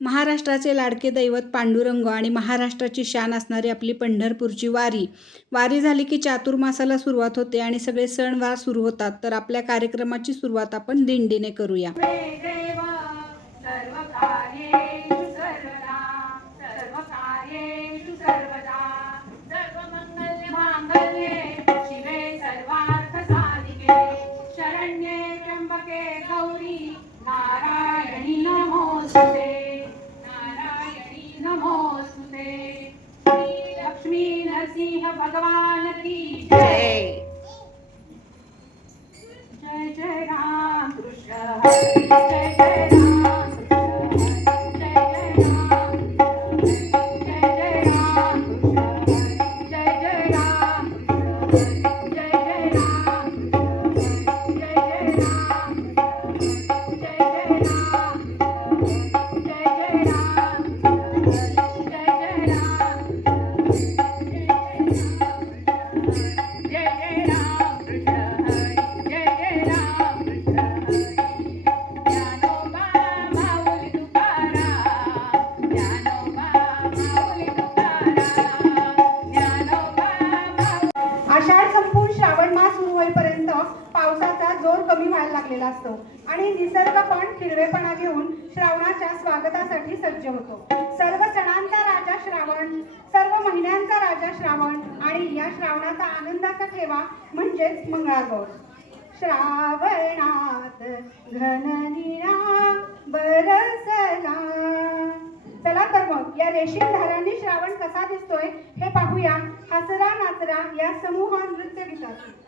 महाराष्ट्राचे लाडके दैवत पांडुरंग आणि महाराष्ट्राची शान असणारी आपली पंढरपूरची वारी. वारी झाली की चातुर्मासाला सुरुवात होते आणि सगळे सणवार सुरू होतात. तर आपल्या कार्यक्रमाची सुरुवात आपण दिंडीने करूया. भगवान की जय। जय जय राम कृष्ण हरे, जय जय राम कृष्ण हरे, जय जय राम कृष्ण हरे, जय जय राम कृष्ण हरे, जय जय राम कृष्ण हरे, जय जय राम कृष्ण हरे, जय जय राम कृष्ण हरे, जय जय राम कृष्ण हरे, जय जय राम आषाढ संपून श्रावण मास सुरू होईपर्यंत पावसाचा जोर कमी व्हायला लागलेला असतो आणि निसर्ग पण हिरवेपणा घेऊन श्रावणाच्या स्वागतासाठी सज्ज होतो. सर्व सणांचा राजा श्रावण, सर्व महिन्यांचा राजा श्रावण आणि या श्रावणाचा आनंदाचा ठेवा म्हणजेच मंगळागौर. श्रावणात घननिळा बरसला. चला तर मग या रेशीम धारांनी श्रावण कसा दिसतोय हे पाहूया हसरा नाचरा या समूह नृत्य गीतातून.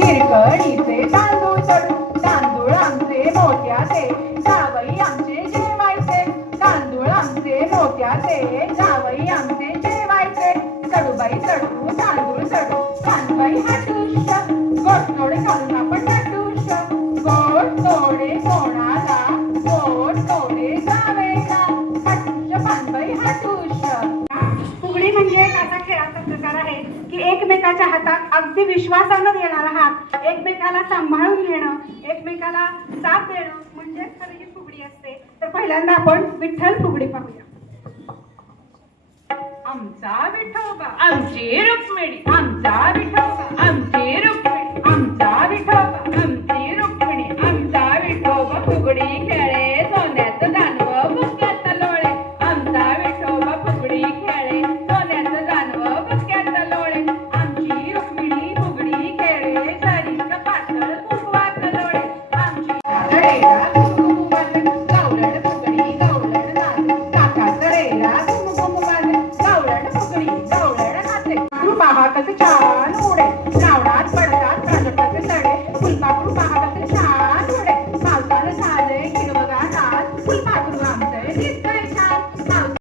हिरकणीचे तांदूळ चढू, तांदूळ आमचे मोत्याचे, जावई आमचे जेवायचे, तांदूळ आमचे मोत्याचे, जावई आमचे जेवायचे. चढूबाई चढू, तांदूळ चढू, कानबाई हाटुष्य, गोड तोडे घालून आपण नटुष्य. गोड तोडे कोणाला, गोड तोडे जावेला, हाटुष्य पानबाई हाटुष्य. फुगडी म्हणजे एक असा खेळाचा प्रकार आहे की एकमेकाच्या हातात अगदी विश्वासानं देणारा हात, एकमेकाला सांभाळून घेणं, एकमेकाला साथ देणं म्हणजे खरी ही फुगडी असते. तर पहिल्यांदा आपण विठ्ठल फुगडी पाहूया. आमचा विठोबा आमची रुक्मिणी, आमचा विठोबा आमची रुक्मिणी.